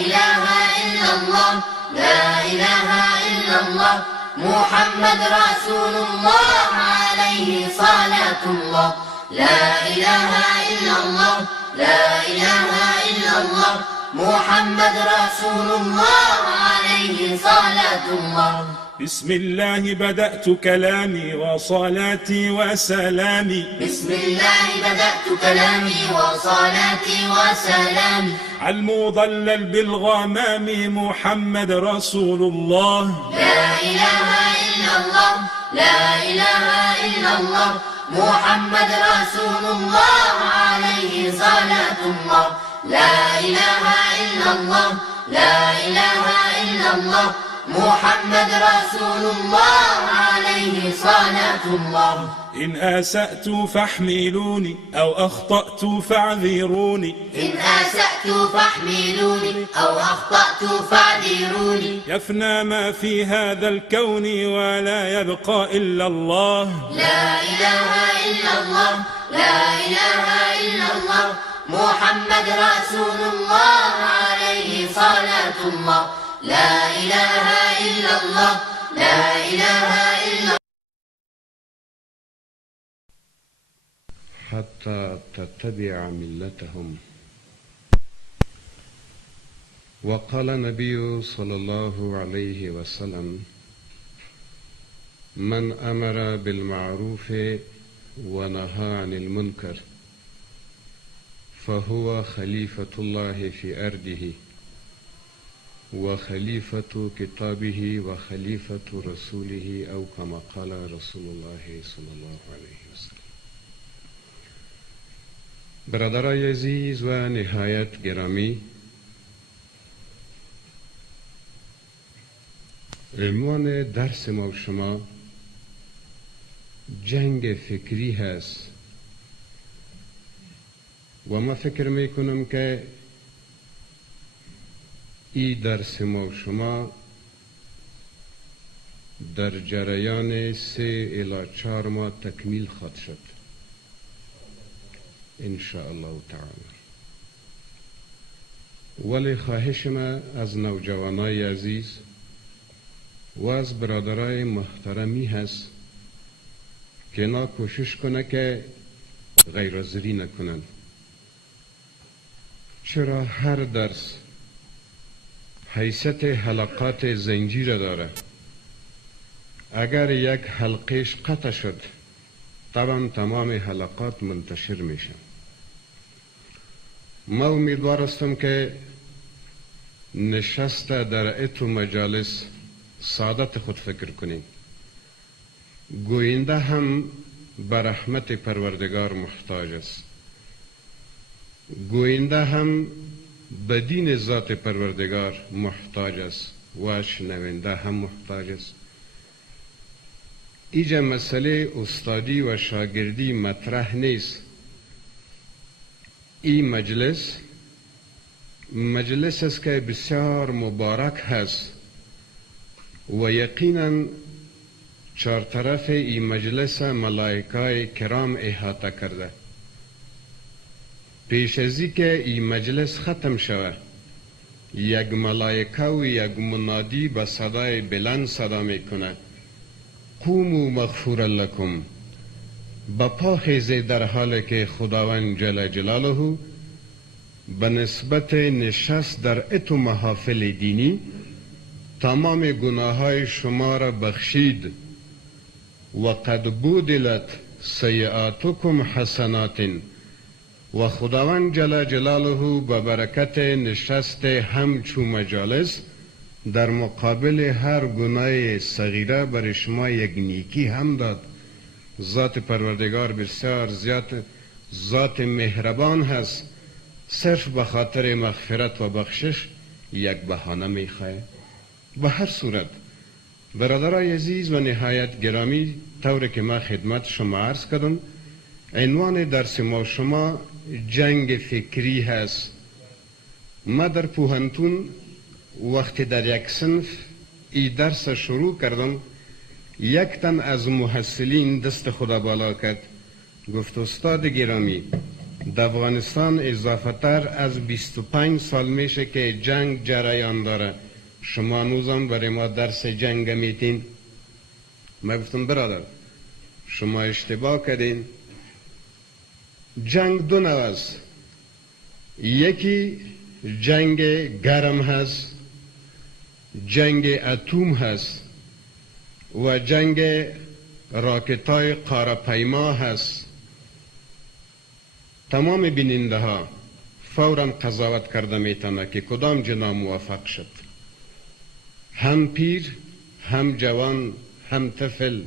إله إلا الله لا إله إلا الله محمد رسول الله عليه صلاة الله لا إله إلا الله لا إله إلا الله محمد رسول الله عليه صلاة الله بسم الله بدأت كلامي وصلاتي وسلامي بسم الله بدأت كلامي وصلاتي وسلامي على المضلل بالغمام محمد رسول الله لا إله إلا الله لا إله إلا الله محمد رسول الله عليه صلاة الله لا إله إلا الله لا إله إلا الله محمد رسول الله عليه صلاة الله إن أسأت فاحملوني أو أخطأت فاعذروني إن أسأت فاحملوني أو أخطأت فاعذروني يفنى ما في هذا الكون ولا يبقى إلا الله لا إله إلا الله لا إله إلا الله محمد رسول الله عليه صلاة الله لا إله إلا الله لا إله إلا حتى تتبع ملتهم. وقال النبي صلى الله عليه وسلم: من أمر بالمعروف ونهى عن المنكر فهو خليفة الله في أرضه وخليفة كتابه وخليفة رسوله، أو كما قال رسول الله صلى الله عليه وسلم. برادرای عزیز و نهایت گرامی، عنوان درس ما و شما جنگ فکری هست و ما فکر میکنم که این درس ما و شما در جریان 3 الی 4 ماه تکمیل خواهد شد ان شاء الله تعالی. ولی خواهش ما از نوجوانای عزیز و از برادرای محترمی هست که اینا کوشش کنه که غیرحاضری نکنن، چرا هر درس حیثیت حلقات زنجیر داره. اگر یک حلقهش قطع شد طبعا تمام حلقات منتشر میشن. ما امیدوار هستم که نشست در اتو مجالس سعادت خود فکر کنیم. گوینده هم به رحمت پروردگار محتاج است، گوینده هم به دین ذات پروردگار محتاج است و شنونده هم محتاج است. اینجا مسئله استادی و شاگردی مطرح نیست. این مجلس است که بسیار مبارک هست و یقینا 4 طرف این مجلس ملائکه کرام احاطه کرده. پیش از اینکه این مجلس ختم شود یک ملائکه و یک منادی به صدای بلند صدا میکنه: قوموا مغفورا لکم. با پا خیزید در حالی که خداوند جل جلاله به نسبت نشست در اتو محافل دینی تمام گناههای شما را بخشید و قد بودلت سیئاتکم حسنات. و خداوند جل جلاله به برکت نشست همچو مجالس در مقابل هر گناه صغیره بر شما یک نیکی هم داد. ذات پروردگار بسیار زیاد ذات مهربان هست، صرف به خاطر مغفرت و بخشش یک بهانه میخواه. به هر صورت برادرای عزیز و نهایت گرامی، طور که ما خدمت شما عرض کردم، عنوان درس ما شما جنگ فکری هست. ما در پوهنتون وقتی در یک صنف این درس شروع کردم، یک تن از محصلین دست خدا بالا کرد، گفت: استاد گرامی، در افغانستان اضافه تر از 25 سال میشه که جنگ جریان داره. شما هنوزم برای ما درس جنگ میتین؟ من گفتم برادر شما اشتباه کردین. جنگ دو نوع است. یکی جنگ گرم هست، جنگ اتم هست و جنگ راکتای قاره‌پیما هست. تمام بیننده ها فوراً قضاوت کرده میتونه که کدام جناب موفق شد. هم پیر، هم جوان، هم طفل،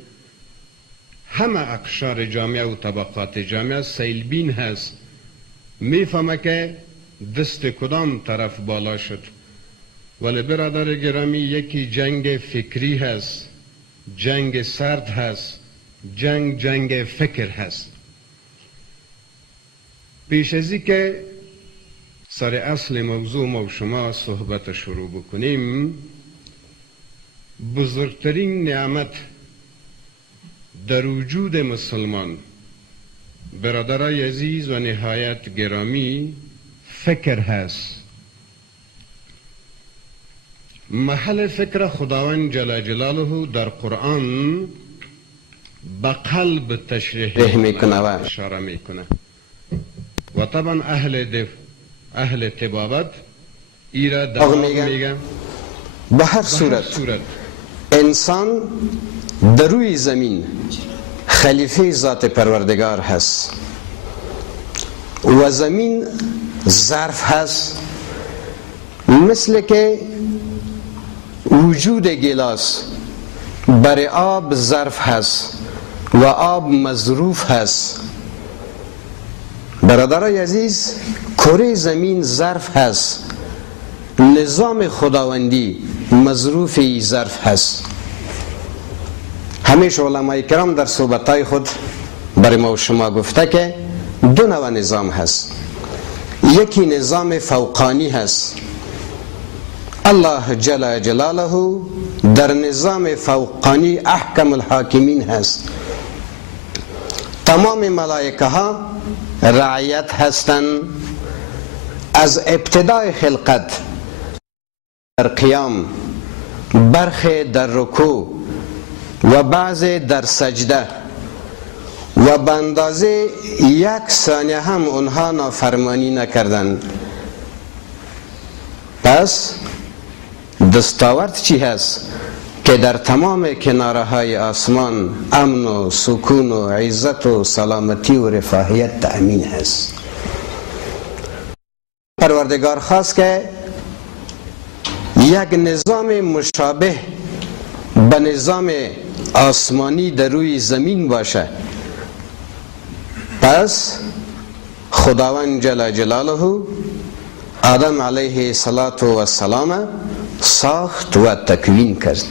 همه اقشار جامعه و طبقات جامعه سیلبین هست. میفهمه که دست کدام طرف بالا شد. ولی برادر گرامی یکی جنگ فکری هست، جنگ سرد هست، جنگ فکر هست. پیش ازی که سر اصل موضوع ما و شما صحبت شروع بکنیم، بزرگترین نعمت در وجود مسلمان برادرای عزیز و نهایت گرامی فکر هست. محل فکر خداوند جل جلاله در قرآن به قلب تشریح میکنه و اشاره میکنه و طبعا اهل طبابت ایرا دماغ میگن. به هر صورت انسان در روی زمین خلیفه ذات پروردگار هست و زمین ظرف هست، مثل که وجود گلاس برای آب ظرف هست و آب مظروف هست. برادرای عزیز، کره زمین ظرف هست، نظام خداوندی مظروف ای ظرف هست. همیشه علمای کرام در صحبتهای خود برای ما و شما گفته که دو نوع نظام هست. یکی نظام فوقانی هست. الله جل جلاله در نظام فوقانی احکم الحاکمین هست. تمام ملائکه ها رعیت هستند، از ابتدای خلقت در قیام، برخی در رکوع و بعضی در سجده و به اندازه 1 ثانیه هم اونها نافرمانی نکردند. پس دستاورد چی هست؟ که در تمام کناره های آسمان امن و سکون و عزت و سلامتی و رفاهیت تأمین هست. پروردگار خواست که یک نظام مشابه به نظام آسمانی در روی زمین باشه. پس خداوند جل جلاله آدم علیه السلام ساخت و تکوین کرد.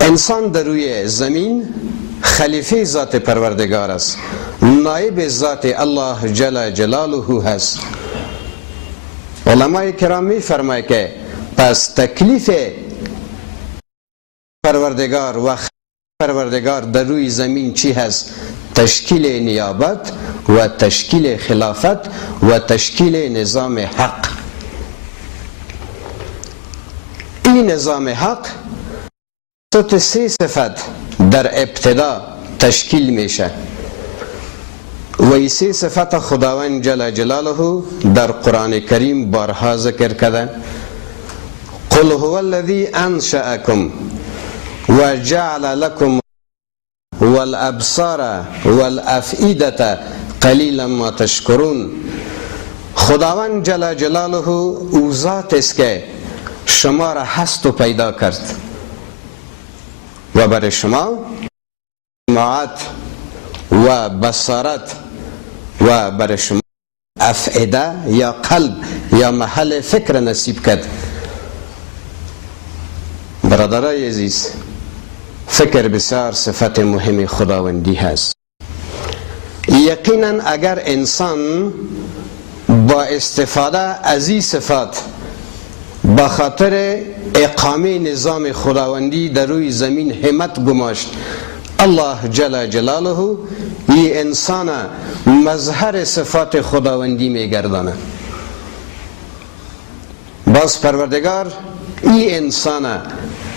انسان در روی زمین خلیفه ذات پروردگار است، نایب ذات الله جل جلاله هست. علمای کرام می فرماید که پس تکلیف پروردگار و پروردگار در روی زمین چی هست؟ تشکیل نیابت و تشکیل خلافت و تشکیل نظام حق. این نظام حق صورت 3 صفت در ابتدا تشکیل میشه و این 3 صفت خداوند جل جلاله در قرآن کریم بارها ذکر کرده. قل هو الذی انشأکم و جعل لکم والابصار والافئدة قلیلا ما تشکرون. خداوند جل جلاله او ذات است که شما را هست و پیدا کرد و برای شما سماعت و بصارت و برای شما افئده یا قلب یا محل فکر نصیب کرد. برادرای عزیز، فکر بسیار صفت مهم خداوندی هست. یقینا اگر انسان با استفاده از این صفات با خاطر اقامه نظام خداوندی در روی زمین همت گماشت، الله جل جلاله این انسان مظهر صفات خداوندی میگردانه. باز پروردگار این انسان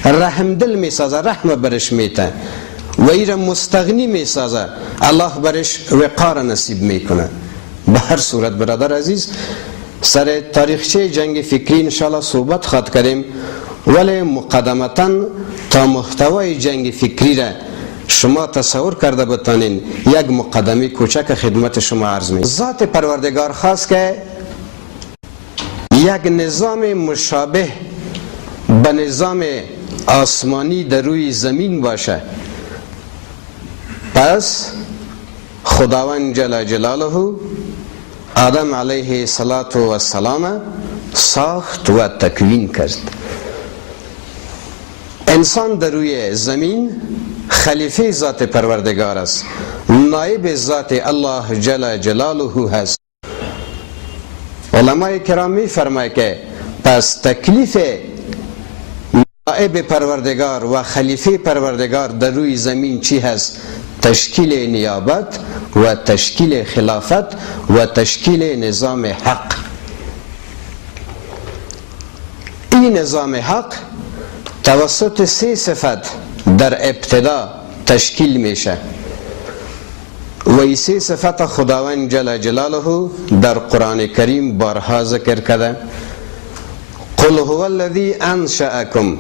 رحمدل میسازه، رحم برش میته و ایره مستغنی میسازه، الله برش وقار نصیب میکنه. به هر صورت برادر عزیز، سر تاریخچه جنگ فکری انشاءالله صحبت خواهد کردیم، ولی مقدمتا تا محتوای جنگ فکری را شما تصور کرده بتانین یک مقدمه کوچک خدمت شما عرض می. ذات پروردگار خواست که یک نظام مشابه به نظام آسمانی در روی زمین باشه. پس خداوند جل جلاله آدم علیه السلام ساخت و تکوین کرد. انسان در روی زمین خلیفه ذات پروردگار است، نایب ذات الله جل جلاله هست. علماء کرام می فرماید که پس تکلیف نائب پروردگار و خلیفه پروردگار در روی زمین چی هست؟ تشکیل نیابت و تشکیل خلافت و تشکیل نظام حق. این نظام حق توسط 3 صفت در ابتدا تشکیل میشه و این 3 صفت خداوند جل جلاله در قرآن کریم بارها ذکر کرده. قل هو الذی انشأکم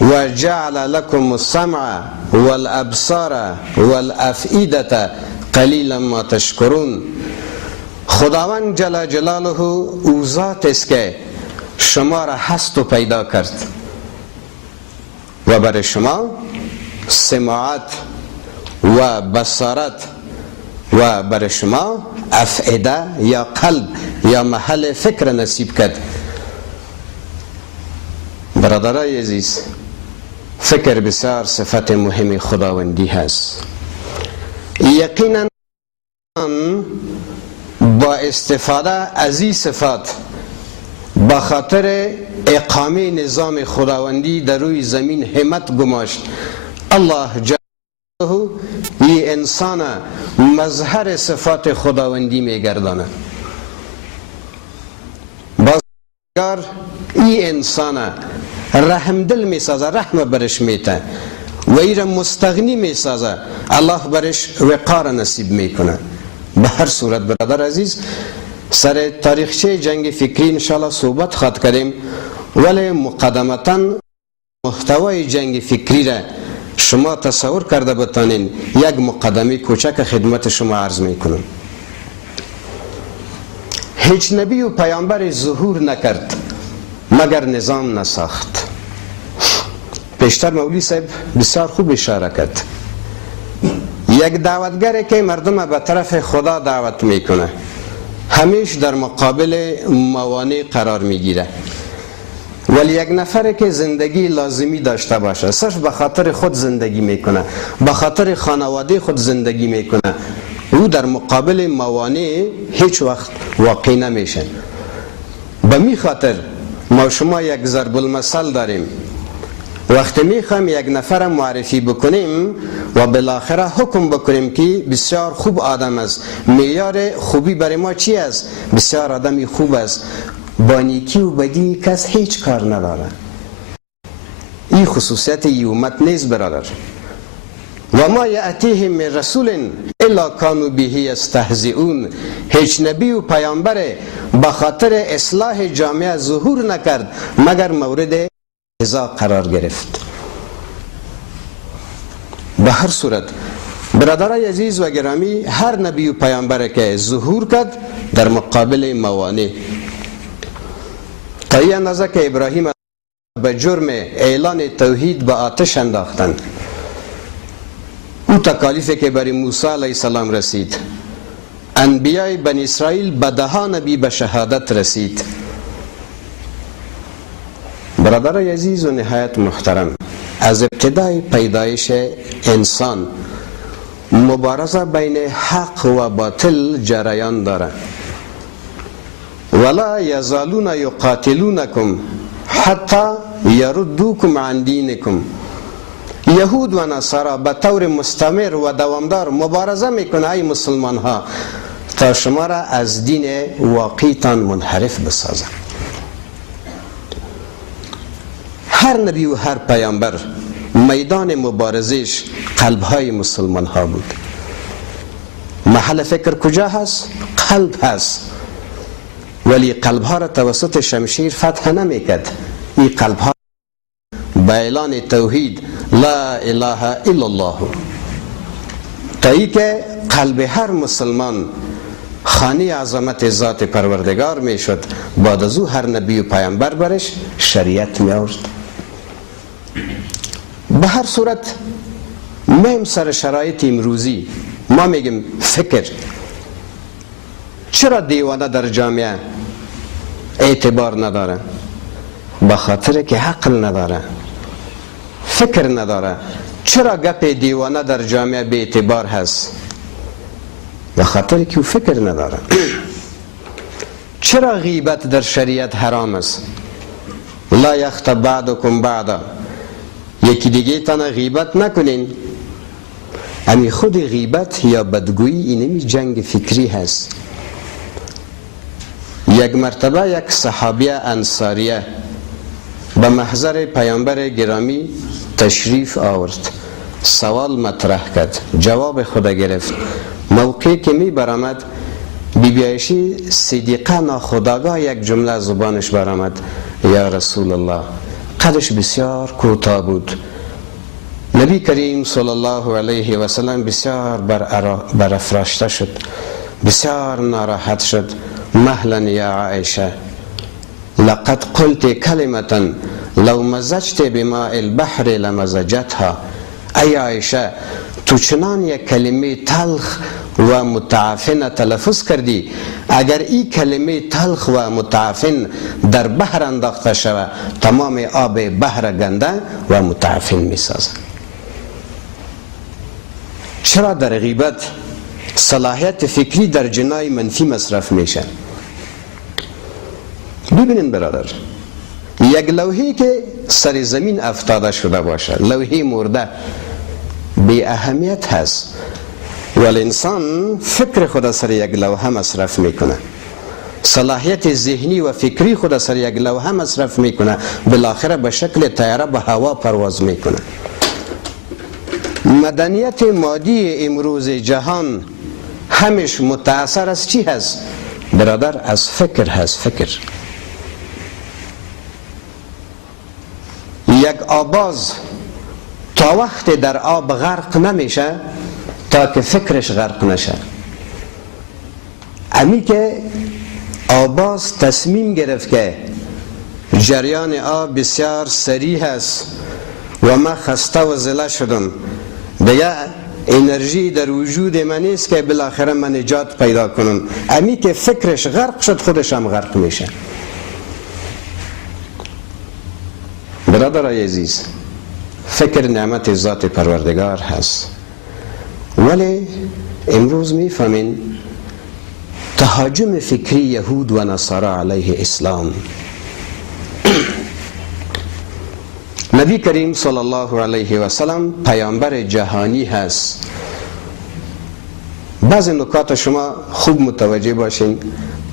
و جعل لكم السمع والابصار والافئده قلیلا ما تشکرون. خداوند جل جلاله او ذات است که شما را هست و پیدا کرد و برای شما سماعت و بصارت و برای شما افئده یا قلب یا محل فکر نصیب کرد. برادرای عزیز، فکر بسیار صفت مهم خداوندی هست. یقینا با استفاده از این صفات با خاطر اقامه نظام خداوندی در روی زمین همت گماشت. الله جلاله این انسان مظهر صفات خداوندی میگردانه. بازگار این انسان رحمدل میسازه، رحم برش میته و ایره مستغنی میسازه، الله برش وقار نصیب میکنه. به هر صورت برادر عزیز، سر تاریخچه جنگ فکری انشاءالله صحبت خواهد کردیم، ولی مقدمتا محتوای جنگ فکری را شما تصور کرده بتانین یک مقدمه کوچک خدمت شما عرض میکنم. هیچ نبی و پیامبر ظهور نکرد مگر نظام نساخت. پیشتر مولوی صاحب بسیار خوب اشاره کرد. یک دعوتگری که مردم به طرف خدا دعوت میکنه همیشه در مقابل موانع قرار میگیره، ولی یک نفر که زندگی لازمی داشته باشه، صرف به خاطر خود زندگی میکنه، به خاطر خانواده خود زندگی میکنه، او در مقابل موانع هیچ وقت واقع نمیشه. به می خاطر ما شما یک ضرب المثل داریم، وقتی میخوایم یک نفر معرفی بکنیم و بالاخره حکم بکنیم که بسیار خوب آدم است، معیار خوبی برای ما چی است؟ بسیار آدمی خوب است، با نیکی و بدی کس هیچ کار نداره. این خصوصیت ای امت نیست برادر. و ما یأتیهم من رسول الا کانوا به یستهزئون. هیچ نبی و پیامبر به خاطر اصلاح جامعه ظهور نکرد مگر مورد استهزاء قرار گرفت. به هر صورت برادرای عزیز و گرامی، هر نبی و پیامبر که ظهور کرد در مقابل موانع، تا این اندازه که ابراهیم به جرم اعلان توحید به آتش انداختند. او تکالیفی که برای موسی علیه السلام رسید، انبیای بنی اسرائیل به 10 نبی به شهادت رسید. برادرای عزیز و نهایت محترم، از ابتدای پیدایش انسان مبارزه بین حق و باطل جریان داره. ولا یزالون یقاتلونکم حتی یردوکم عن دینکم. یهود و نصارا به طور مستمر و دوامدار مبارزه میکنه ای مسلمان ها تا شما را از دین واقعیتان منحرف بسازن. هر نبی و هر پیامبر میدان مبارزش قلب‌های مسلمان ها بود. محل فکر کجا هست؟ قلب هست. ولی قلب ها را توسط شمشیر فتح نمیکرد. این قلب ها با اعلان توحید لا اله الا الله، تا ای که قلب هر مسلمان خانه عظمت ذات پروردگار می شد، بعد از او هر نبی و پیامبر برش شریعت می آورد. به هر صورت میم سر شرایط امروزی ما میگیم فکر. چرا دیوانه در جامعه اعتبار نداره؟ به خاطر که عقل نداره، فکر نداره. چرا گپ دیوانه در جامعه به اعتبار هست؟ به خاطر که او فکر نداره. چرا غیبت در شریعت حرام است؟ لا یغتب بعضکم بعضا، یکی دیگه تنها غیبت نکنین. امی خود غیبت یا بدگویی اینمی جنگ فکری هست. یک مرتبه یک صحابیه انصاریه به محضر پیامبر گرامی تشریف آورد، سوال مطرح کرد، جواب خود گرفت. موقعی که می برآمد بیبی عایشه صدیقه ناخودآگاه یک جمله زبانش برآمد، یا رسول الله. قدش بسیار کوتاه بود. نبی کریم صلی الله علیه و سلم بسیار برافراشته شد، بسیار ناراحت شد. مهلا یا عایشه، لقد قلت کلمة لو مزجت بماء البحر لمزجتها. ای عایشه، تو چنان یک کلمه تلخ و متعفن تلفظ کردی، اگر این کلمه تلخ و متعفن در بحر انداخته شود، تمام آب بحر گنده و متعفن می سازد. چرا در غیبت صلاحیت فکری در جنای منفی مصرف میشه؟ ببینین برادر، یک لوحی که سر زمین افتاده شده باشه، لوحی مرده، بی اهمیت هست، ولی انسان فکر خود سر یک لوحه مصرف میکنه، صلاحیت ذهنی و فکری خود سر یک لوحه مصرف میکنه، بالاخره به شکل طیاره به هوا پرواز میکنه. مدنیت مادی امروز جهان همش متأثر از چی هست؟ برادر، از فکر هست. فکر. یک آباز تا وقت در آب غرق نمیشه تا که فکرش غرق نشه. امی که آباز تصمیم گرفت که جریان آب بسیار سریع هست و من خسته و ضله شدم، دیگه انرژی در وجود من نیست که بالاخره من نجات پیدا کنم، امی که فکرش غرق شد خودش هم غرق میشه. برادرای عزیز، فکر نعمت ذات پروردگار هست، ولی امروز میفهمین تهاجم فکری یهود و نصارا علیه اسلام. نبی کریم صلی الله علیه و سلم پیامبر جهانی هست. بعضی نکات شما خوب متوجه باشین،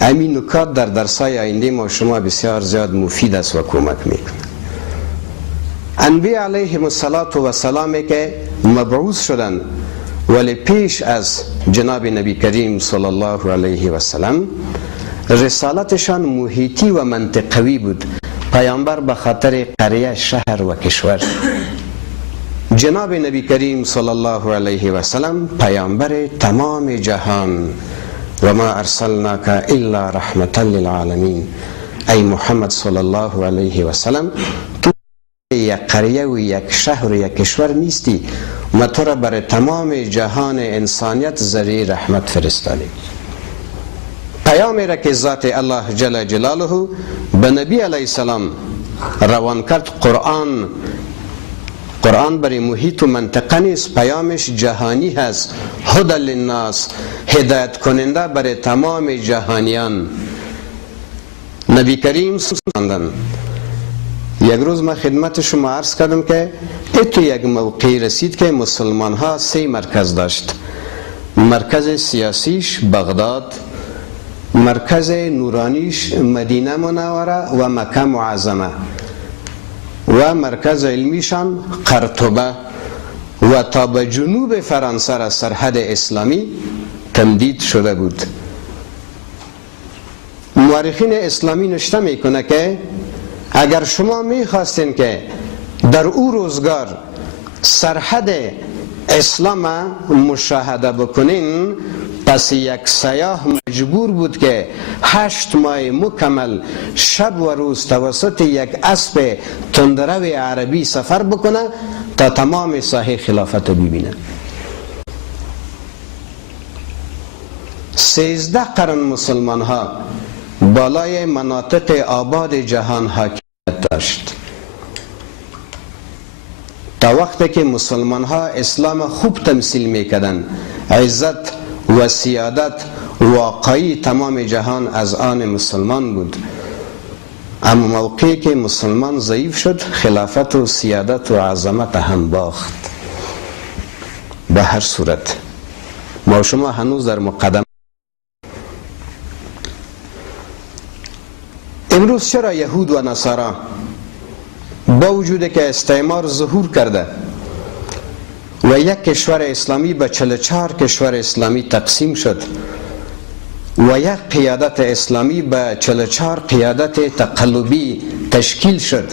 همین نکات در درسای آینده ما شما بسیار زیاد مفید است و کمک میکنه. انبیاء علیهم السلام که مبعوث شدن، ولی پیش از جناب نبی کریم صلی الله علیه و سلم رسالتشان محیطی و منطقوی بود. پیامبر به خاطر قریه، شهر و کشور. جناب نبی کریم صلی الله علیه و سلم پیامبر تمام جهان. و ما ارسلناک الا رحمتا للعالمین. ای محمد صلی الله علیه و سلم، تو یک قریه و یک شهر و یک کشور نیستی، ما تو را برای تمام جهان انسانیت ذریعه رحمت فرستادیم. پیامی را که ذات الله جل جلاله به نبی علیه السلام روان کرد، قرآن برای محیط و منطقه نیست، پیامش جهانی هست. هدی للناس، هدایت کننده برای تمام جهانیان. نبی کریم سندن یک روز من خدمت شما عرض کردم که تو یک موقعی رسید که مسلمان ها 3 مرکز داشت. مرکز سیاسیش بغداد، مرکز نورانیش مدینه منوره و مکه معظمه و مرکز علمیشان قرطبه و تا به جنوب فرانسه را سرحد اسلامی تمدید شده بود. مورخین اسلامی نوشته میکنه که اگر شما میخواستین که در او روزگار سرحد اسلام مشاهده بکنین، پس یک سیاح مجبور بود که 8 ماه مکمل شب و روز توسط یک اسب تندرو عربی سفر بکنه تا تمام ساحه خلافت رو ببینه. 13 قرن مسلمان ها بالای مناطق آباد جهان حاکمیت داشت، تا وقتی که مسلمان ها اسلام خوب تمثیل میکردن، عزت و سیادت واقعی تمام جهان از آن مسلمان بود. اما موقعی که مسلمان ضعیف شد، خلافت و سیادت و عظمت هم باخت. به هر صورت ما شما هنوز در مقدمه. امروز چرا یهود و نصارا با وجود که استعمار ظهور کرده و یک کشور اسلامی به 44 کشور اسلامی تقسیم شد و یک قیادت اسلامی به 44 قیادت تقلبی تشکیل شد،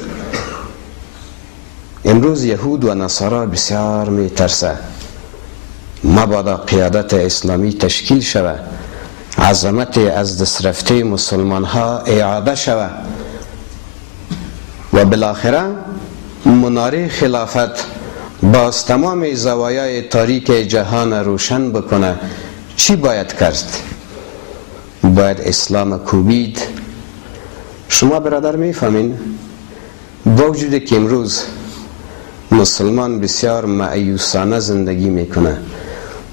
امروز یهود و نصارا بسیار می ترسه مبادا قیادت اسلامی تشکیل شود، عظمت از دست رفته مسلمان ها اعاده شود و بالاخره مناره خلافت باز تمام زوایای تاریک جهان روشن بکنه. چی باید کرد؟ باید اسلام کوبید. شما برادر میفهمین با وجود که امروز مسلمان بسیار مایوسانه زندگی میکنه،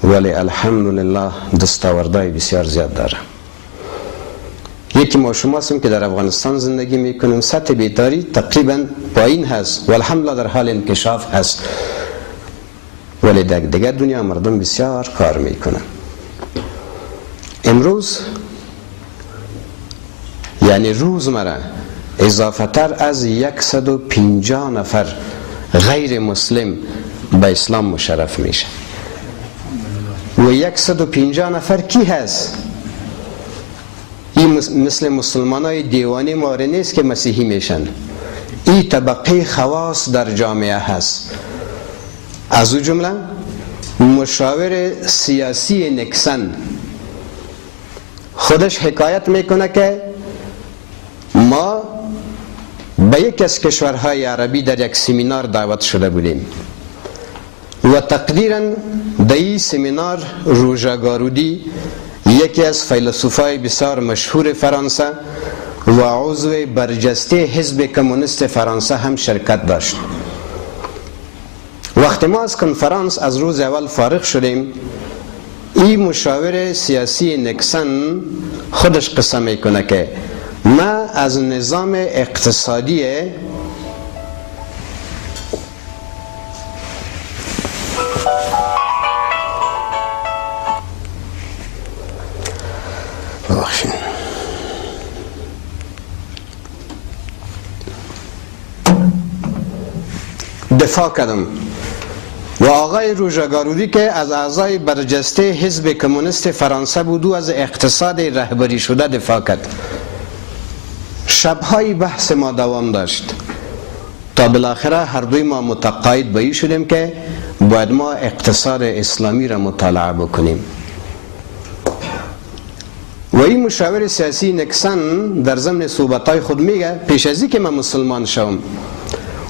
ولی الحمدلله دستاوردهای بسیار زیاد داره. یکی ما شما هستیم که در افغانستان زندگی میکنیم، سطح بیداری تقریبا پایین هست و الحمدلله در حال انکشاف هست، ولی در دیگر دنیا مردم بسیار کار میکنن. امروز یعنی روزمره اضافه تر از 150 نفر غیر مسلم به اسلام مشرف میشه و 150 نفر کی هست؟ این مثل مسلمان های دیوانی ماره نیست که مسیحی میشن، این طبقه خواص در جامعه هست. از او جمله مشاور سیاسی نیکسن خودش حکایت میکنه که ما به یک از کشورهای عربی در یک سمینار دعوت شده بودیم و تقدیراً در این سمینار روژه گارودی، یکی از فیلسوفای بسیار مشهور فرانسه و عضو برجسته حزب کمونیست فرانسه هم شرکت داشت. وقتی ما از کنفرانس از روز اول فارغ شدیم، این مشاور سیاسی نیکسن خودش قصه میکنه که ما از نظام اقتصادی دفاع کردم و آقای روژه گارودی که از اعضای برجسته حزب کمونیست فرانسه بود و از اقتصاد رهبری شده دفاع کرد. شبهای بحث ما دوام داشت تا بالاخره هر دوی ما متقاعد به این شدیم که باید ما اقتصاد اسلامی را مطالعه بکنیم. و این مشاور سیاسی نیکسن در ضمن صحبتهای خود میگه پیش از اینکه من مسلمان شوم،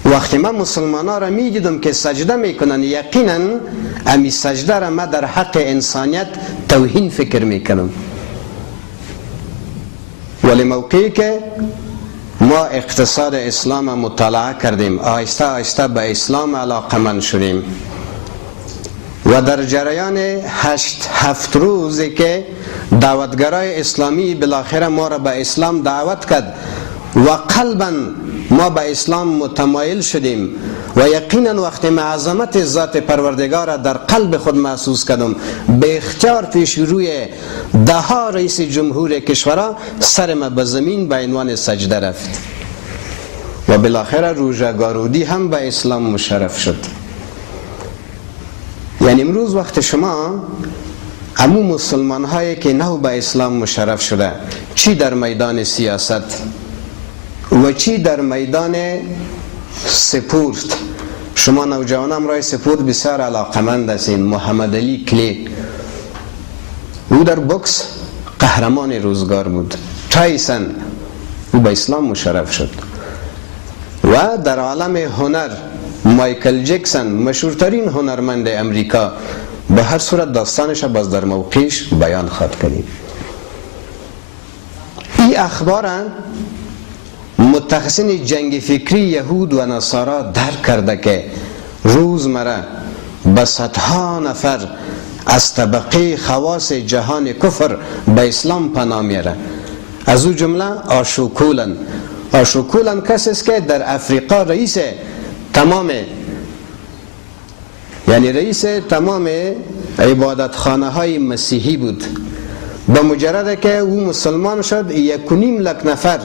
وقتی من مسلمان ها را می دیدم که سجده میکنن، یقینا امی سجده را من در حق انسانیت توهین فکر میکنم. ولی موقعی که ما اقتصاد اسلام مطالعه کردیم، آهسته آهسته به اسلام علاقمند شدیم و در جریان 8-7 روزی که دعوتگرای اسلامی بالاخره ما را به اسلام دعوت کرد و قلباً ما به اسلام متمایل شدیم و یقینا وقتی من عظمت ذات پروردگار در قلب خود محسوس کردم به اختیار پیش روی 10 رئیس جمهور کشورها سر ما به زمین به عنوان سجده رفت و بالاخره روژه گارودی هم به اسلام مشرف شد. یعنی امروز وقت شما همون مسلمان هایی که نو به اسلام مشرف شده، چی در میدان سیاست و چی در میدان سپورت، شما نوجوانان رای سپورت بسیار علاقمند هستین. محمد علی کلی او در بوکس قهرمان روزگار بود. تایسون او به اسلام مشرف شد. و در عالم هنر مایکل جکسون مشهورترین هنرمند امریکا، به هر صورت داستانش باز در موقعش بیان خواهد کردیم. این اخبار متخصصین جنگ فکری یهود و نصارا درک کرده که روزمره به صدها نفر از طبقه خواص جهان کفر به اسلام پناه میاره. از او جمله آشوکولن. آشوکولن کسی است که در افریقا رئیس تمام عبادتخانه های مسیحی بود. به مجرد که او مسلمان شد 1.5 لک نفر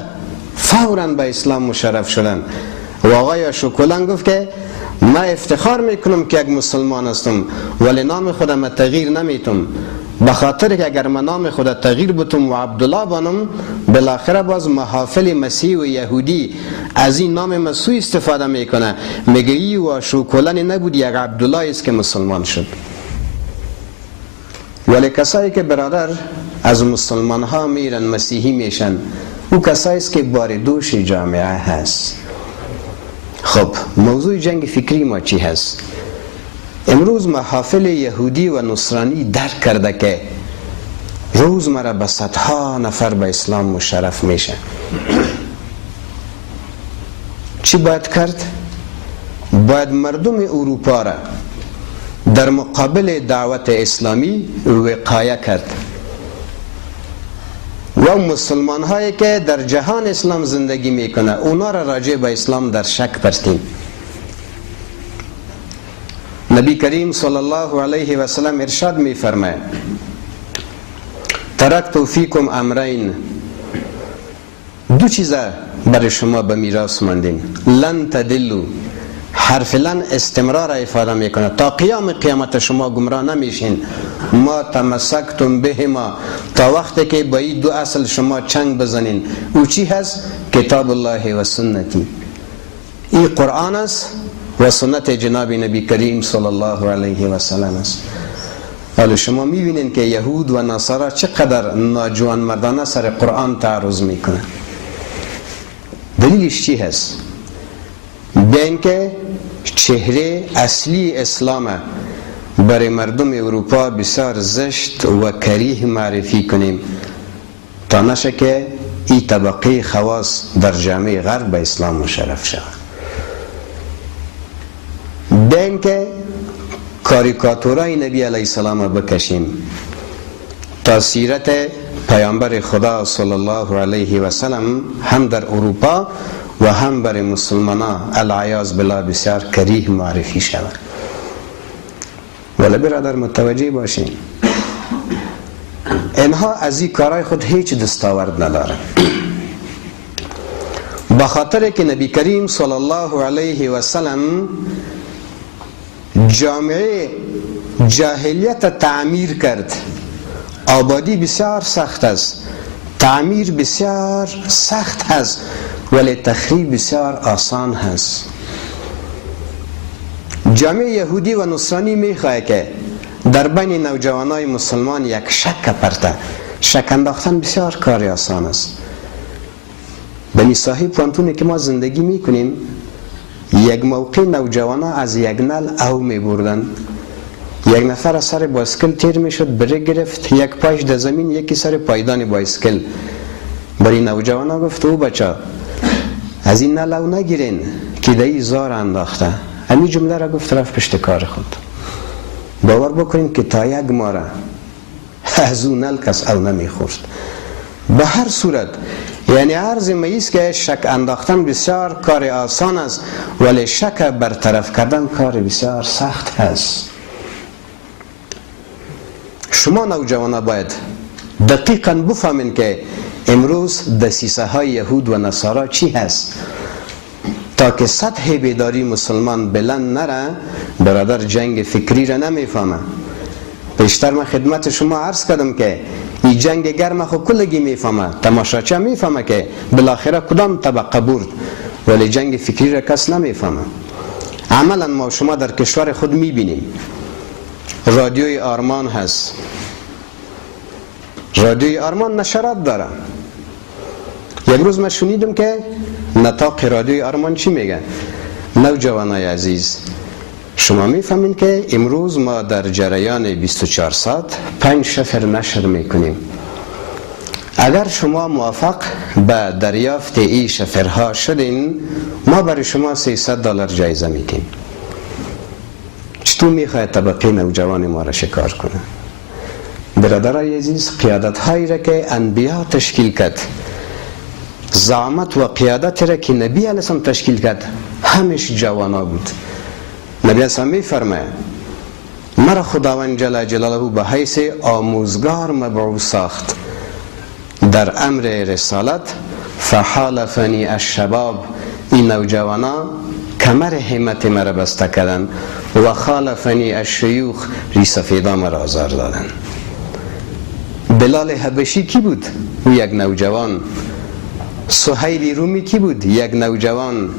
فوراً به اسلام مشرف شدن. و آقای آشوکولن گفت که من افتخار میکنم که یک مسلمان هستم ولی نام خودم تغییر نمیتم، به خاطر که اگر من نام خود تغییر بتم و عبدالله بانم بالاخره باز محافل مسیح و یهودی از این نام مسیح استفاده میکنه، میگه ای و آشوکولن نبود یک عبدالله است که مسلمان شد. ولی کسایی که برادر از مسلمان ها میرن مسیحی میشن، او کسایی است که باردوش جامعه هست. خب موضوع جنگ فکری ما چی هست؟ امروز محافل یهودی و نصرانی درک کرده که روزمره به صدها نفر به اسلام مشرف میشه. چی باید کرد؟ باید مردم اروپا را در مقابل دعوت اسلامی وقایه کرد و مسلمان هایی که در جهان اسلام زندگی میکنه اونا را راجع به اسلام در شک پرسیم. نبی کریم صلی الله علیه و سلم ارشاد میفرماید ترکت فیکم امرین، 2 چیزا برای شما به میراث ماندیم. لن تدلوا، حرف لن استمرار افاده میکنه، تا قیام قیامت شما گمراه نمیشین. ما تمسکتم بهما، تا وقتی که با این 2 اصل شما چنگ بزنین. او چی هست؟ کتاب الله و سنتی، این قرآن است و سنت جناب نبی کریم صلی الله علیه و سلم است. حالا شما میبینین که یهود و نصارا چقدر ناجوان مردانه سر قرآن تعرض میکنه. دلیلش چی هست؟ بین که چهره اصلی اسلام برای مردم اروپا بسیار زشت و کریه معرفی کنیم تا نشه که این طبقه خواص در جامعه غرب به اسلام مشرف شود. بین که کاریکاتورای نبی علیه السلام بکشیم تا سیرت پیامبر خدا صلی الله علیه و سلم هم در اروپا و هم برای مسلمانان العیاذ بالله بسیار کریه معرفی شود. ولی برادر متوجه باشین اینها از این کارهای خود هیچ دستاورد نداره، به خاطر که نبی کریم صلی الله علیه و سلم جامعه جاهلیت تعمیر کرد. آبادی بسیار سخت است، تعمیر بسیار سخت است، ولی تخریب بسیار آسان هست. جامعه یهودی و نصرانی میخواه که در بین نوجوانای مسلمان یک شک پرته. شک انداختن بسیار کار آسان است. به صاحب پانتونی که ما زندگی میکنیم یک موقع نوجوانا از یک نل او میبردن، یک نفر از سر بایسکل تیر میشد، بره گرفت، یک پایش در زمین، یکی سر پایدان بایسکل. برای نوجوانا گفت او بچه از این نل او نگیرین که دایی زار انداخته. همین جمله را گفت رفت پشت کار خود. باور بکنین که تا یک ماره از اون نل کس او نمیخورد. به هر صورت یعنی عرض میست که شک انداختن بسیار کار آسان است، ولی شک برطرف کردن کار بسیار سخت است. شما نوجوانا باید دقیقاً بفهمین که امروز دسیسه های یهود و نصارا چی هست. تا که سطح بیداری مسلمان بلند نره، برادر جنگ فکری را نمیفهمه. پیشتر من خدمت شما عرض کردم که این جنگ گرم خو کلگی میفهمه، تماشاچه میفهمه که بالاخره کدام طبقه برد، ولی جنگ فکری را کس نمیفهمه. عملا ما شما در کشور خود میبینیم رادیوی آرمان هست. رادیوی آرمان نشرات داره. یک روز من شنیدم که نطاق رادیوی آرمان چی میگه؟ نوجوانای عزیز، شما میفهمین که امروز ما در جریان 24 ساعت 5 شفر نشر میکنیم. اگر شما موافق به دریافت این شفرها شدین، ما برای شما $300 جایزه میدیم. چطور میخواید طبقه نوجوان ما را شکار کنه؟ برادرای عزیز، قیادت هایی را که انبیا تشکیل کرد، زعامت و قیادت را که نبی علیه السلام تشکیل کرد، همش جوانا بود. نبی علیه السلام میفرماید مرا خداوند جل جلاله به حیث آموزگار مبعوث ساخت در امر رسالت، فحالفنی الشباب، این نوجوانا کمر همت مرا بسته کردن، و خالفنی الشیوخ، ریسفیدا مرا آزار دادن. بلال حبشی کی بود؟ او یک نوجوان. سهیل رومی کی بود؟ یک نوجوان.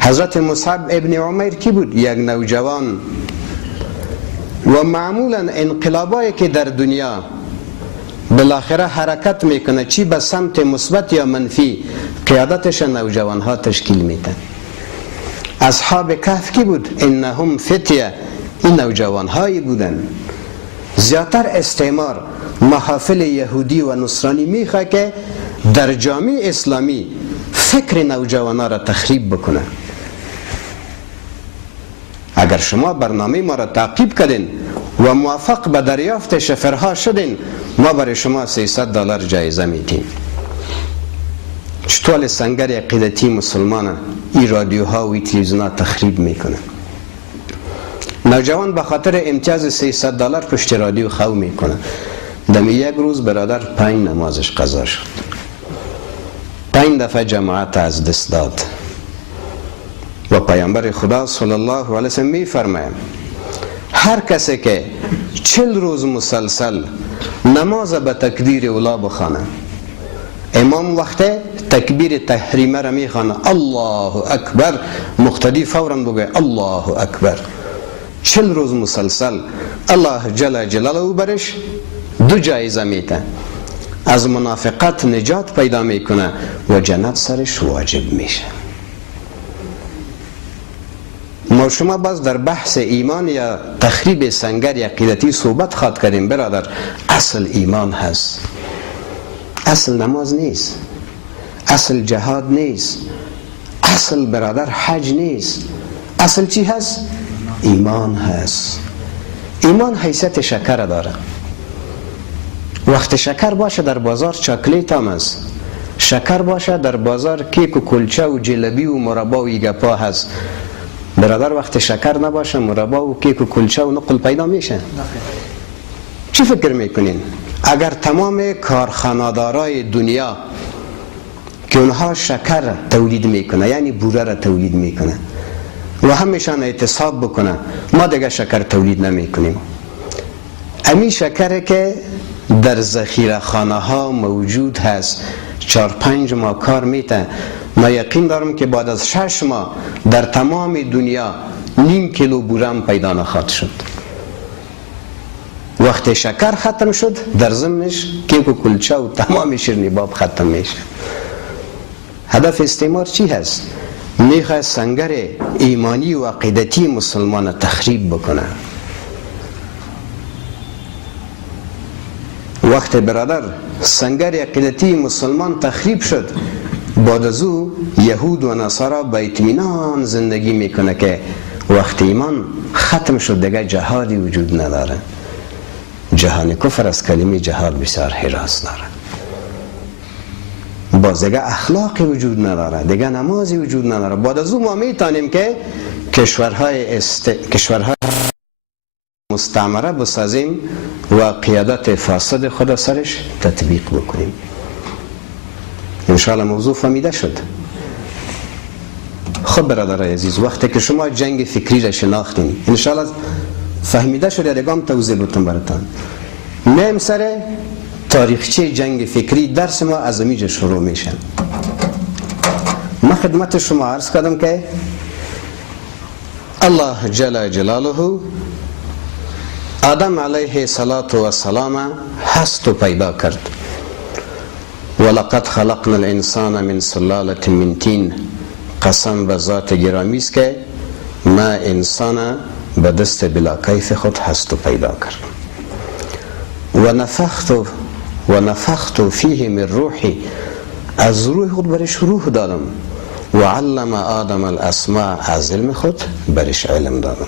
حضرت مصعب ابن عمیر کی بود؟ یک نوجوان. و معمولا انقلابایی که در دنیا بالاخره حرکت میکنه، چی به سمت مثبت یا منفی، قیادتش نوجوان ها تشکیل میدن. اصحاب کهف کی بود؟ انهم فتیه، این نوجوان هایی بودن. زیادتر استعمار محافل یهودی و نصرانی میخواه که در جامعه اسلامی فکر نوجوانان را تخریب بکنه. اگر شما برنامه ما را تعقیب کردین و موافق به دریافت شفرها شدین، ما برای شما $300 جایزه میدیم. چطور سنگر عقیدتی مسلمان این رادیوها و تلویزیونها تخریب میکنه؟ نوجوان به خاطر امتیاز $300 پشت رادیو خو میکنه. دمی یک روز برادر 5 نمازش قضا شد، 5 دفعه جماعت از دست داد. و پیامبر خدا صلی الله علیه وسلم میفرماید هر کسی که 40 روز مسلسل نماز به تکبیر اولا بخوانه، امام وقت تکبیر تحریمه را میخوانه الله اکبر، مقتدی فوراً بگه الله اکبر، 40 روز مسلسل، الله جل جلاله برش 2 جایزه میده. از منافقت نجات پیدا میکنه و جنت سرش واجب میشه. ما شما باز در بحث ایمان یا تخریب سنگر عقیدتی صحبت خواد کردیم. برادر، اصل ایمان هست، اصل نماز نیست، اصل جهاد نیست، اصل برادر حج نیست. اصل چی هست؟ ایمان هست. ایمان حیثیت شکر داره. وقت شکر باشه در بازار چاکلیت هم هست، شکر باشه در بازار کیک و کلچه و جلبی و مربا و ایگپا هست. برادر، وقت شکر نباشه مربا و کیک و کلچه و نقل پیدا میشه. چی فکر میکنین؟ اگر تمام کارخانه‌دارای دنیا که اونها شکر تولید میکنه، یعنی بوره را تولید میکنه، و همیشان اعتصاب بکنه ما دیگه شکر تولید نمیکنیم، امی شکر که در ذخیره خانه ها موجود هست 4-5 ماه کار میته، ما یقین دارم که بعد از 6 ماه در تمام دنیا 0.5 کیلو بورم پیدا نخواهد شد. وقتی شکر ختم شد، در ضمنش کیک و کلچه و تمام شیرینی ختم میشه. هدف استعمار چی هست؟ میخواد سنگر ایمانی و عقیدتی مسلمان تخریب بکنه. وقت برادر سنگر عقیدتی مسلمان تخریب شد، بعد از او یهود و نصارا با اطمینان زندگی میکنه که وقت ایمان ختم شد دیگه جهادی وجود نداره. جهان کفر از کلمه جهاد بسیار حراس داره. باز دیگه اخلاقی وجود نداره، دیگه نمازی وجود نداره. بعد از او ما میتونیم که کشورهای مستعمره بسازیم و قیادت فاسد خود سرش تطبیق بکنیم. انشاءالله موضوع فهمیده شد. خب برادرای عزیز، وقتی که شما جنگ فکری را شناختین، انشاءالله فهمیده شد، دیگه توضیح بتون براتون. میم سر تاریخچه جنگ فکری درس ما از اینجا شروع میشن. من خدمت شما عرض کردم که الله جل جلاله آدم علیه السلام هست و پیدا کرد. ولقد خلقنا الانسان من سلالة من طین. قسم به ذات گرامی است که ما انسان به دست بلا کیف خود هست و پیدا کرد. و نفخت فیه من روحی. از روح خود برش روح دادم. و علم آدم الاسماء. از علم خود برش علم دادم.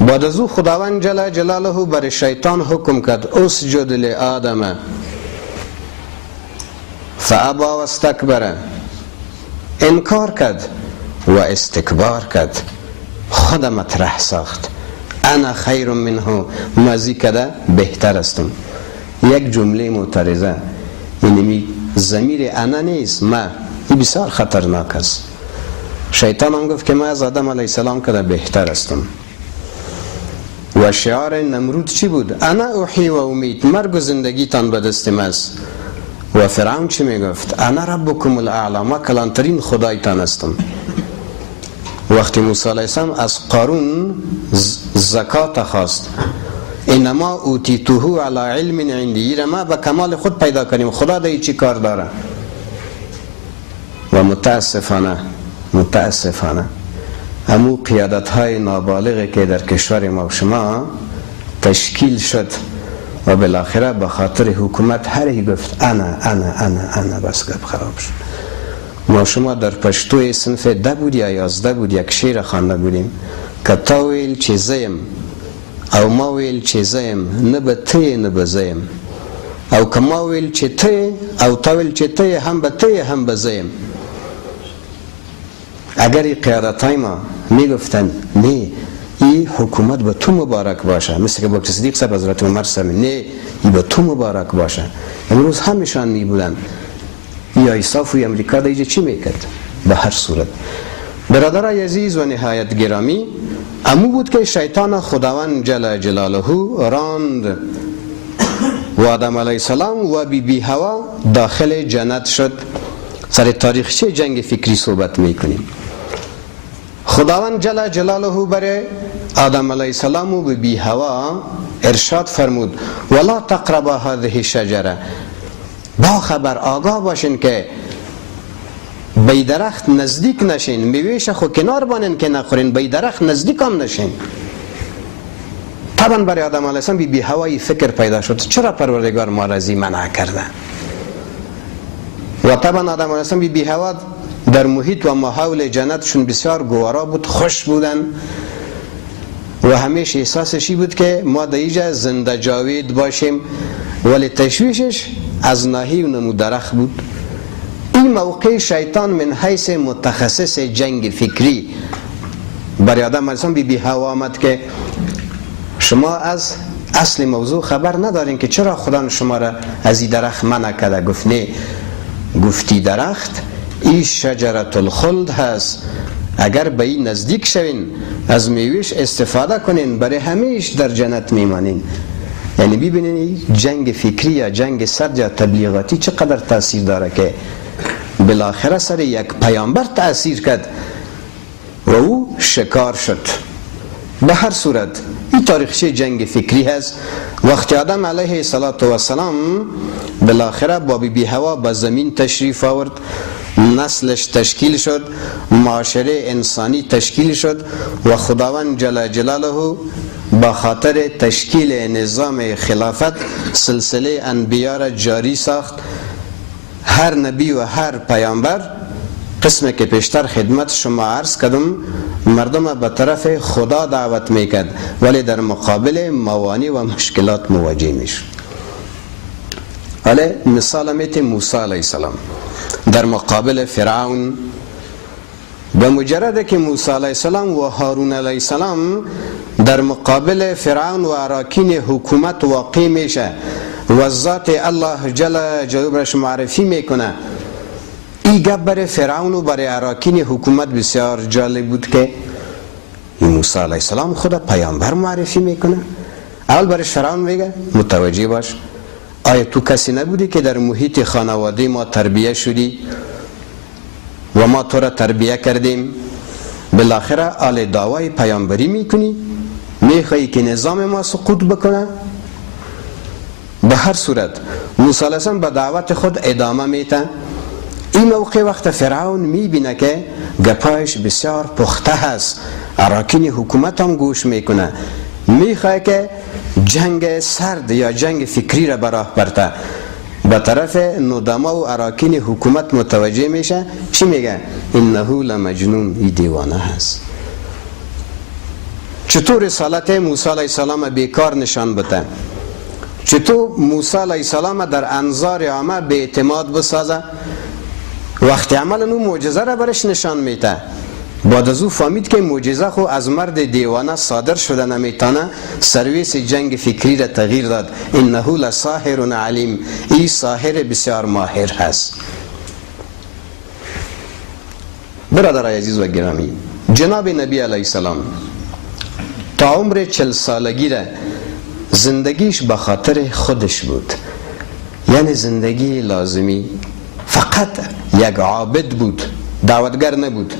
بعد از او خداوند جل جلاله بر شیطان حکم کرد اسجد لآدم فابى و استکبر. انکار کرد و استکبار کرد، خود مطرح ساخت. انا خیر منه. مازی کده بهتر استم. یک جمله معترضه، یعنی ضمیر انا نیست، ما. این بسیار خطرناک است. شیطان هم گفت که ما از آدم علیه السلام کده بهتر استم. و شعار نمرود چی بود؟ انا احیی و امید. مرگ و زندگی تان به دست ماست. و فرعون چی میگفت؟ انا ربکم الاعلی. ما کلانترین خدایتان هستم. وقتی موسی علیه السلام از قارون زکات خواست، انما اوتیتوه علی علم عندی، را ما به کمال خود پیدا کنیم، خدا دیگه چی کار داره؟ و متاسفانه همو قیادت های نابالغی که در کشور ما و شما تشکیل شد و بالاخره به خاطر حکومت هر گفت انا بس گپ خراب شد. ما شما در پشتو صنف 10 بود یا 11 بود یک شعر خوانده بودیم که تا ویل چه زیم او ما ویل چه زیم، نه به تی نه به زیم، او که ما ویل چه تی او تا ویل چه تی، هم به تی هم به زیم. اگر این قیادت های ما میگفتن نه این حکومت به تو مبارک باشه، مثل که بکر صدیق صاحب حضرت عمر صاحب، نه این به تو مبارک باشه، امروز همیشان میبودن. یا ایصافوی امریکا دیگه چی میکرد؟ به هر صورت برادرای عزیز و نهایت گرامی، امو بود که شیطان خداوند جل جلاله راند و آدم علیه السلام و بی هوا داخل جنت شد. سر تاریخچه جنگ فکری صحبت میکنیم. خداوند جل جلاله برای آدم علیه السلام و بی هوا ارشاد فرمود ولا تقربا هذه الشجره. با خبر آگاه باشین که بی درخت نزدیک نشین، میوهش خو کنار بانین که نخورین، بی درخت نزدیک هم نشین. طبعا برای آدم علیه السلام بی هوایی فکر پیدا شد چرا پروردگار ما را زی منع کرده. و طبعا آدم علیه السلام بی هوا در محیط و ماحول جنتشون بسیار گوارا بود، خوش بودن و همیشه احساسشی بود که ما در اینجا زنده جاوید باشیم، ولی تشویشش از ناحیه نمو درخت بود. این موقع شیطان من حیث متخصص جنگ فکری برای آدم علیه السلام بی هوا آمد که شما از اصل موضوع خبر ندارین که چرا خدا شما را از این درخت منع کرده. گفت نه، گفتی درخت این شجرة الخلد هست، اگر به این نزدیک شوین از میوهش استفاده کنین برای همیش در جنت میمانین. یعنی ببینین جنگ فکری یا جنگ سرد یا تبلیغاتی چقدر تاثیر داره که بالاخره سر یک پیامبر تاثیر کرد و او شکار شد. به هر صورت این تاریخچه جنگ فکری هست. وقتی آدم علیه السلام بالاخره با بی هوا به زمین تشریف آورد، نسلش تشکیل شد، معاشره انسانی تشکیل شد و خداوند جل جلاله با خاطر تشکیل نظام خلافت سلسله انبیا را جاری ساخت. هر نبی و هر پیامبر قسمی که پیشتر خدمت شما عرض کردم مردم به طرف خدا دعوت میکرد، ولی در مقابل موانع و مشکلات مواجه میشد. حالا مثال میت موسی علیه السلام در مقابل فرعون. به مجرد که موسی علیه السلام و هارون علیه السلام در مقابل فرعون و اراکین حکومت واقع میشه و ذات الله جل جلالش معرفی میکنه، این گپ برای فرعون و برای اراکین حکومت بسیار جالب بود که موسی علیه السلام خود پیامبر معرفی میکنه. اول برای فرعون میگه متوجه باش، آیا تو کسی نبودی که در محیط خانواده ما تربیه شدی و ما تو را تربیه کردیم، بالاخره آل دعوای پیامبری میکنی، میخوایی که نظام ما سقوط بکنه؟ به هر صورت موسی علیه السلام به دعوت خود ادامه میته. این موقع وقت فرعون میبینه که گپایش بسیار پخته هست، اراکین حکومت هم گوش میکنه، میخواه که جنگ سرد یا جنگ فکری را براه برده. به طرف ندما و اراکین حکومت متوجه میشه، چی میگه؟ انه لمجنون، ای دیوانه هست. چطور رسالت موسی علیه السلام بیکار نشان بده؟ چطور موسی علیه السلام در انظار عامه به اعتماد بسازه؟ وقتی عمل اون معجزه را برش نشان میده، بعد از او فهمید که معجزه خو از مرد دیوانه صادر شده نمیتانه، سرویس جنگ فکری را تغییر داد. انه لساحر علیم، ای ساحر بسیار ماهر هست. برادر عزیز و گرامی، جناب نبی علیه السلام تا عمر 40 سالگی را زندگیش به خاطر خودش بود، یعنی زندگی لازمی. فقط یک عابد بود، دعوتگر نبود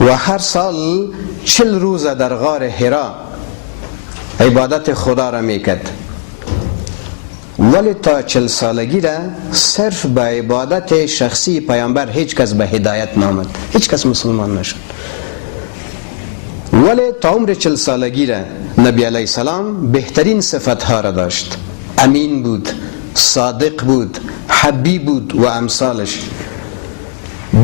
و هر سال 40 روز در غار حرا عبادت خدا را میکرد. ولی تا 40 سالگی را صرف به عبادت شخصی پیامبر هیچ کس به هدایت نامد، هیچ کس مسلمان نشد. ولی تا عمر 40 سالگی را نبی علیه السلام بهترین صفتها را داشت. امین بود، صادق بود، حبیب بود و امثالش.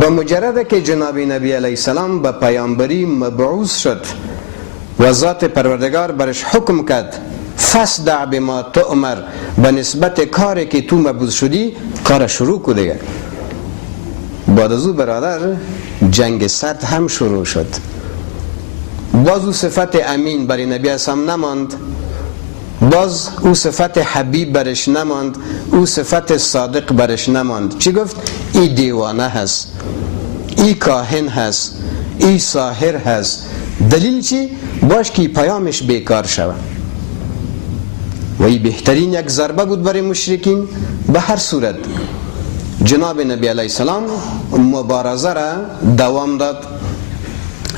به مجرد که جناب نبی علیه السلام به پیامبری مبعوث شد و ذات پروردگار برش حکم کرد فاصدع بما تؤمر، به نسبت کاری که تو مبعوث شدی کار شروع کو دیگه. بعد از او برادر جنگ سرد هم شروع شد. باز او صفت امین برای نبی اسلام نماند، باز او صفت حبیب برش نماند، او صفت صادق برش نماند. چی گفت؟ ای دیوانه هست، ای کاهن هست، ای ساحر هست. دلیل چی؟ باش که پیامش بیکار شود. و ای بهترین یک ضربه بود برای مشرکین. به هر صورت جناب نبی علیه السلام مبارزه را دوام داد.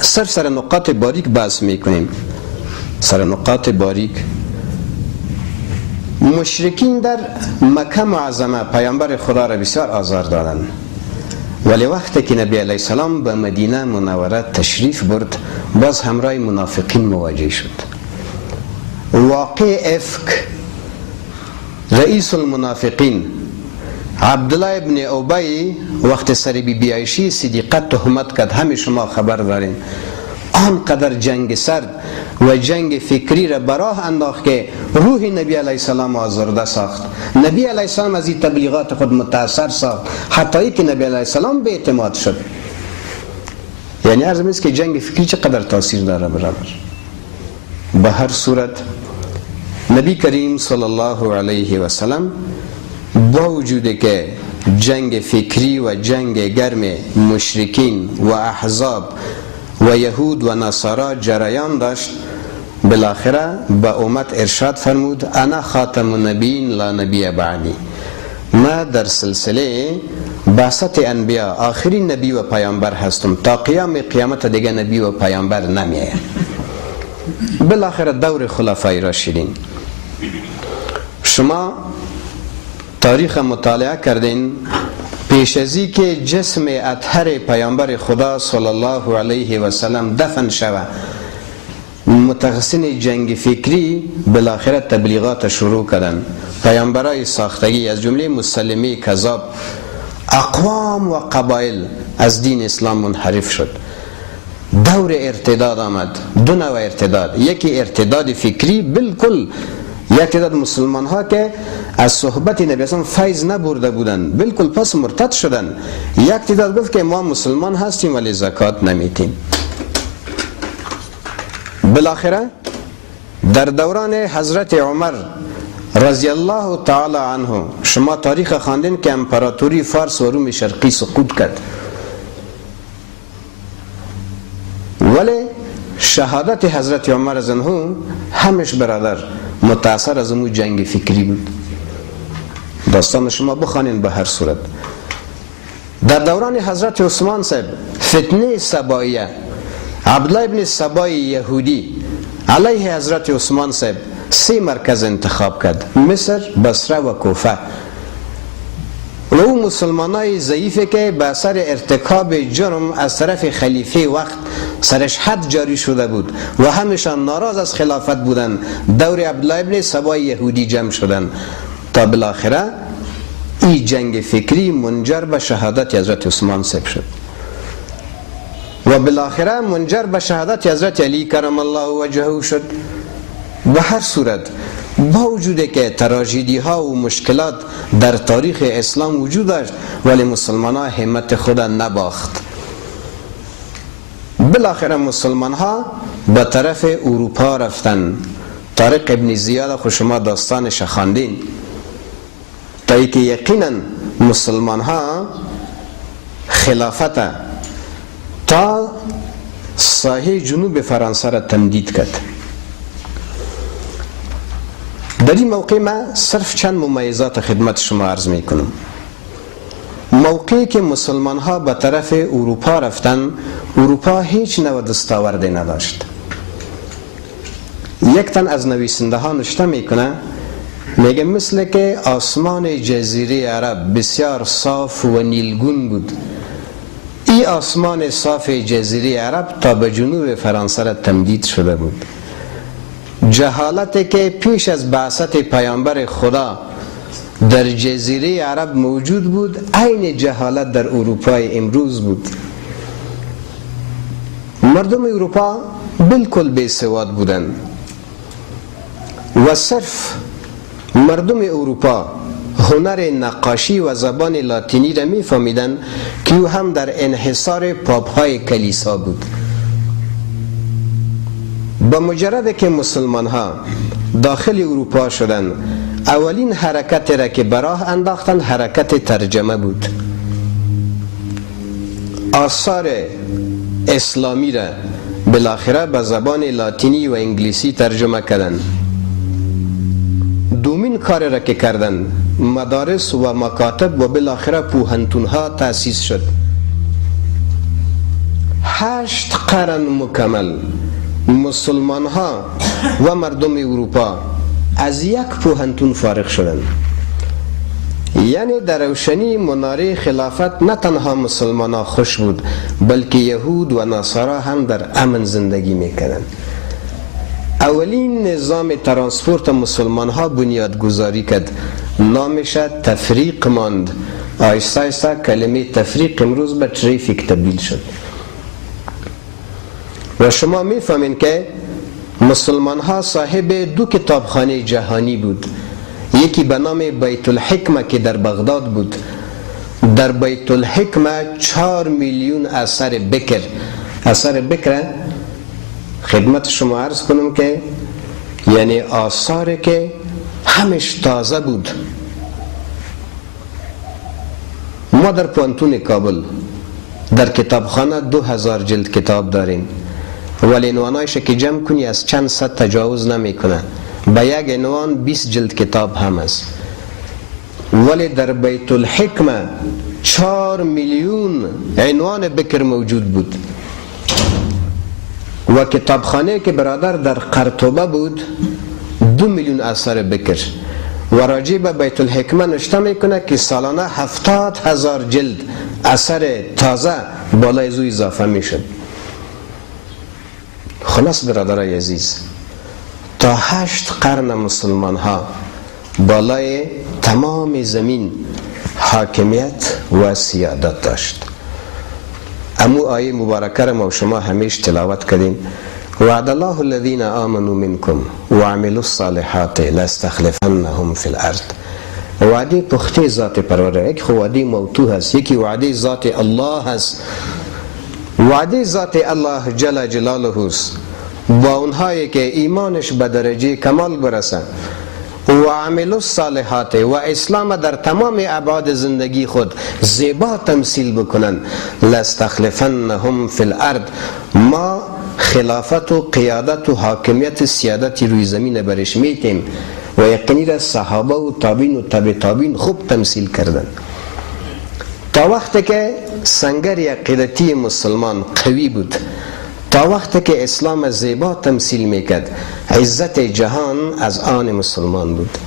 سر نقاط باریک بحث میکنیم، سر نقاط باریک. مشرکین در مکه معظمه پیامبر خدا را بسیار آزار دادند، ولی وقتی که نبی علیه السلام به مدینه منوره تشریف برد باز همراه منافقین مواجه شد. واقع افک رئیس المنافقین عبدالله ابن ابی وقت سر بی عایشه صدیقه تهمت کرد، همه شما خبر دارین. آنقدر جنگ سرد و جنگ فکری را براه انداخت که روح نبی علیه السلام آزرده ساخت. نبی علیه السلام از این تبلیغات خود متاثر ساخت، حتی که نبی علیه السلام به اعتماد شد. یعنی عرض میست که جنگ فکری چقدر تاثیر داره برادر. به هر صورت نبی کریم صلی الله علیه و سلم با وجود که جنگ فکری و جنگ گرم مشرکین و احزاب و یهود و نصارا جریان داشت، بالاخره به امت ارشاد فرمود انا خاتم النبیین لا نبی بعدی، ما در سلسله بعثت انبیا آخرین نبی و پیامبر هستم، تا قیامت دیگه نبی و پیامبر نمیه. بالاخره دور خلفای راشدین. شما تاریخ مطالعه کردین، پیش ازی که جسم اطهر پیامبر خدا صلی الله علیه و سلم دفن شود، متخصصین جنگ فکری بالاخره تبلیغات شروع کردن. پیامبرای ساختگی از جمله مسلمی کذاب، اقوام و قبایل از دین اسلام منحرف شد. دور ارتداد آمد. دو نوع ارتداد، یکی ارتداد فکری بالکل یک تعداد مسلمان ها که از صحبت نبی اسلام فیض نبرده بودن بالکل پس مرتد شدن. یک تعداد گفت که ما مسلمان هستیم ولی زکات نمیتیم. بالاخره در دوران حضرت عمر رضی الله تعالی عنه شما تاریخ خواندین که امپراتوری فارس و روم شرقی سقوط کرد، ولی شهادت حضرت عمر از انهو همش برادر متاثر از اون جنگ فکری بود. داستان شما بخوانین به هر صورت. در دوران حضرت عثمان صاحب فتنه سباییه، عبدالله ابن سبای یهودی علیه حضرت عثمان صاحب 3 مرکز انتخاب کرد: مصر، بصره و کوفه. و او مسلمانای ضعیفه که به اثر ارتکاب جرم از طرف خلیفه وقت سرش حد جاری شده بود و همشان ناراض از خلافت بودن، دور عبدالله ابن سبای یهودی جمع شدن تا بالاخره این جنگ فکری منجر به شهادت حضرت عثمان صاحب شد و بالاخره منجر به شهادت حضرت علی کرم الله وجهه شد. به هر صورت با وجود که تراژدی ها و مشکلات در تاریخ اسلام وجود داشت ولی مسلمان ها همت خود نباخت. بالاخره مسلمان ها به طرف اروپا رفتن. طارق ابن زیاد خود شما داستانش خواندین تا ای که یقینا مسلمان ها خلافت تا ساحه جنوب فرانسه را تمدید کرد. در این موقع ما صرف چند ممیزات خدمت شما عرض می کنم. موقعی که مسلمان ها به طرف اروپا رفتن، اروپا هیچ نوع دستاوردی نداشت. یک تن از نویسنده ها نوشته میکنه، میگه مثل که آسمان جزیره عرب بسیار صاف و نیلگون بود، این آسمان صاف جزیره عرب تا به جنوب فرانسه را تمدید شده بود. جهالتی که پیش از بعثت پیامبر خدا در جزیره عرب موجود بود، عین جهالت در اروپای امروز بود. مردم اروپا بالکل بی سواد بودند و صرف مردم اروپا هنر نقاشی و زبان لاتینی را می فهمیدند که او هم در انحصار پاپ‌های کلیسا بود. با مجرد که مسلمان ها داخل اروپا شدند، اولین حرکت را که براه انداختند حرکت ترجمه بود. آثار اسلامی را بالاخره به زبان لاتینی و انگلیسی ترجمه کردند. دومین کار را که کردند مدارس و مکاتب و بالاخره پوهنتون ها تأسیس شد. 8 قرن مکمل مسلمان ها و مردم اروپا از یک پوهنتون فارغ شدند. یعنی در روشنی مناره خلافت نه تنها مسلمان ها خوش بود، بلکه یهود و نصارا هم در امن زندگی میکردند. اولین نظام ترانسپورت مسلمان ها بنیاد گذاری کرد، نامش تفریق ماند. آیسته آیسته کلمه تفریق امروز به تریفیک تبدیل شد. و شما میفهمین که مسلمان ها صاحب 2 کتابخانه جهانی بود. یکی به نام بیت الحکمه که در بغداد بود. در بیت الحکمه 4 میلیون اثر بکر. اثر بکر خدمت شما عرض کنم که یعنی آثاری که همش تازه بود. ما در پوهنتون کابل در کتابخانه 2000 جلد کتاب داریم، ولی عنوانایش که جمع کنی از چند صد تجاوز نمی کنه. به یک عنوان 20 جلد کتاب هم است. ولی در بیت الحکمه 4 میلیون عنوان بکر موجود بود. و کتابخانه که برادر در قرطبه بود 2 میلیون اثر بکر. و راجع به بیت الحکمه نوشته میکنه که سالانه 70,000 جلد اثر تازه بالای زو اضافه میشد. خلاص برادرای عزیز، تا 8 قرن مسلمان ها بالای تمام زمین حاکمیت و سیادت داشت. امو آیه مبارکه را ما شما همیشه تلاوت کردیم: وعد الله الذين آمنوا منكم وعملوا الصالحات لاستخلفنهم في الارض. وعده پخته ذات پروردگار، یک وعده موضوع هست، یکی وعده ذات الله هست. وعده ذات الله جل جلاله است با اونهایی که ایمانش به درجه کمال برسه و عملوا الصالحات و اسلام در تمام ابعاد زندگی خود زیبا تمثیل بکنن، لاستخلفنهم فی الارض، ما خلافت و قیادت و حاکمیت سیادتی روی زمین برش میتیم. و یقینی را صحابه و تابعین و تبع تابعین خوب تمثیل کردن. تا وقتی که سنگر عقیدتی مسلمان قوی بود، تا وقتی که اسلام زیبا تمثیل میکرد، عزت جهان از آن مسلمان بود.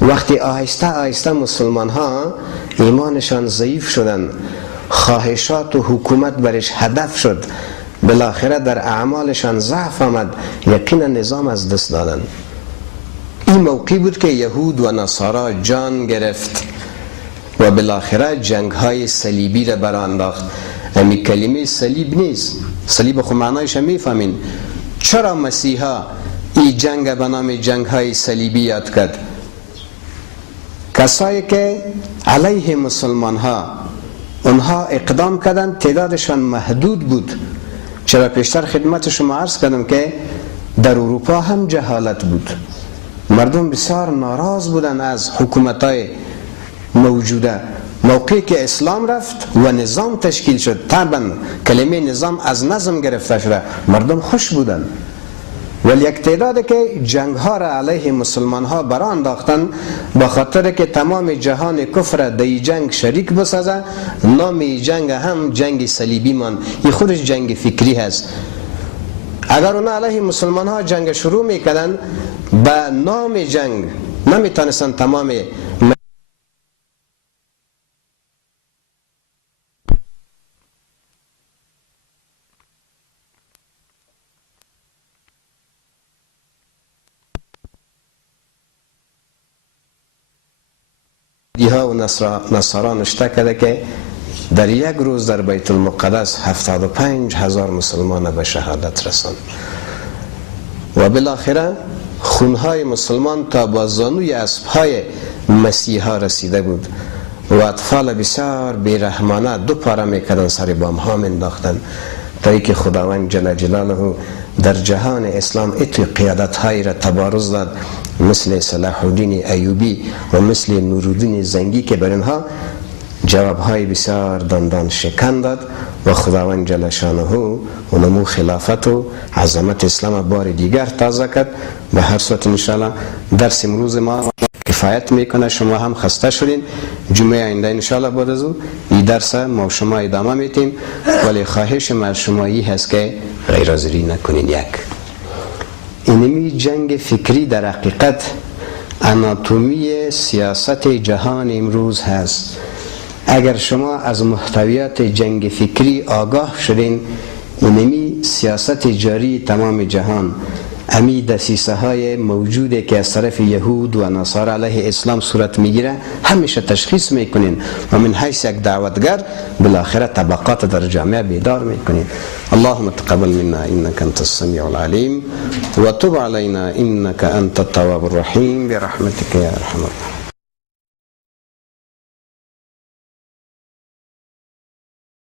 وقتی آهسته آهسته مسلمان ها ایمانشان ضعیف شدن، خواهشات و حکومت برش هدف شد، بالاخره در اعمالشان ضعف آمد، یقینا نظام از دست دادن. این موقعی بود که یهود و نصارا جان گرفت و بالاخره جنگ های صلیبی را برانداخت. امی کلمه صلیب نیست، صلیب خود معنایش میفهمین. چرا مسیحا این جنگ به نام جنگ های صلیبی یاد کرد؟ کسایی که علیه مسلمان ها اونها اقدام کردن تعدادشان محدود بود. چرا پیشتر خدمت شما عرض کردم که در اروپا هم جهالت بود، مردم بسیار ناراض بودن از حکومتای موجوده. موقعی که اسلام رفت و نظام تشکیل شد، طبعا کلمه نظام از نظم گرفته شده، مردم خوش بودن. ولی یک تعداد که جنگ ها را علیه مسلمان ها برا انداختن، با خاطر که تمام جهان کفر در این جنگ شریک بسازه، نام این جنگ هم جنگ صلیبی من. این خودش جنگ فکری هست. اگر اونا علیه مسلمان ها جنگ شروع میکنن، به نام جنگ نمیتونستن تمام ها و نصارا نشته کرده که در یک روز در بیت المقدس 75,000 مسلمان به شهادت رساند و بالاخره خونهای مسلمان تا با زانوی اسبهای مسیحا رسیده بود و اطفال بسیار بیرحمانه دو پاره میکردن، سر بام ها انداختن، تا ای که خداوند جل جلاله در جهان اسلام اتو قیادت های را تبارز داد، مثل صلاح الدین ایوبی و مثل نورالدین زنگی که بر اینها جوابهای بسیار دندان شکن داد و خداوند جل شانه اونمو خلافت و عظمت اسلام بار دیگر تازه کرد. به هر صورت انشاءالله درس امروز ما کفایت میکنه، شما هم خسته شدین. جمعه آینده انشاءالله بعد از او این درس ما شما ادامه میتیم، ولی خواهش من از شما این هست که غیر حاضری نکنین. یک اینمی جنگ فکری در حقیقت اناتومی سیاست جهان امروز هست. اگر شما از محتویات جنگ فکری آگاه شدین، اینمی سیاست جاری تمام جهان، امی دسیسه های موجوده که از طرف یهود و نصارا علیه اسلام صورت میگیره، همیشه تشخیص میکنین و من حیث یک دعوتگر بالاخره طبقات در جامعه بیدار میکنین. اللهم تقبل منا انك انت السميع العليم وتب علينا انك انت التواب الرحيم برحمتك يا ارحم الراحمين.